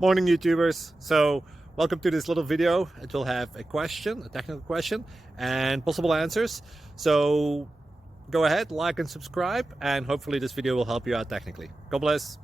Morning YouTubers. So welcome to this little video. It will have a question, a technical question, and possible answers. So go ahead, like and subscribe, and hopefully this video will help you out technically. God bless.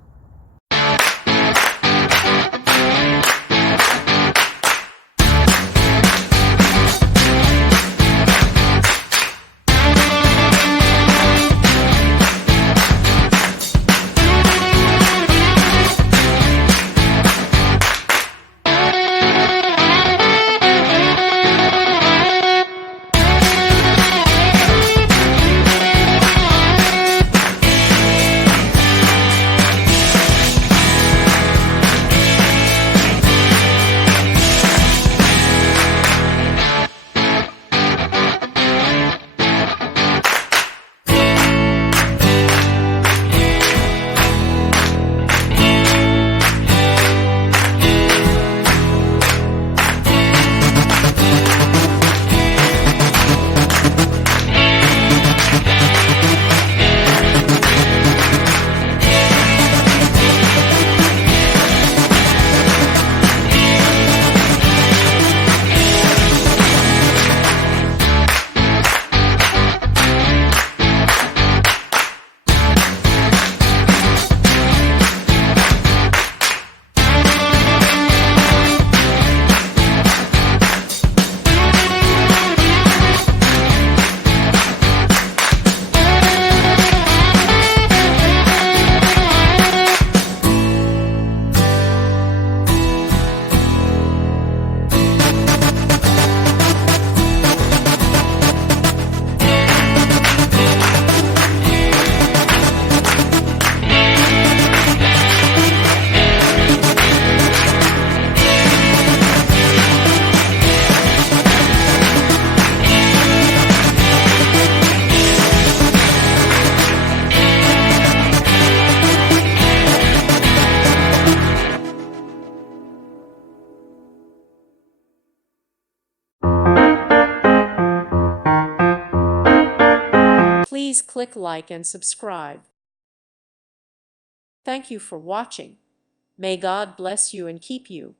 Please click like and subscribe. Thank you for watching. May God bless you and keep you.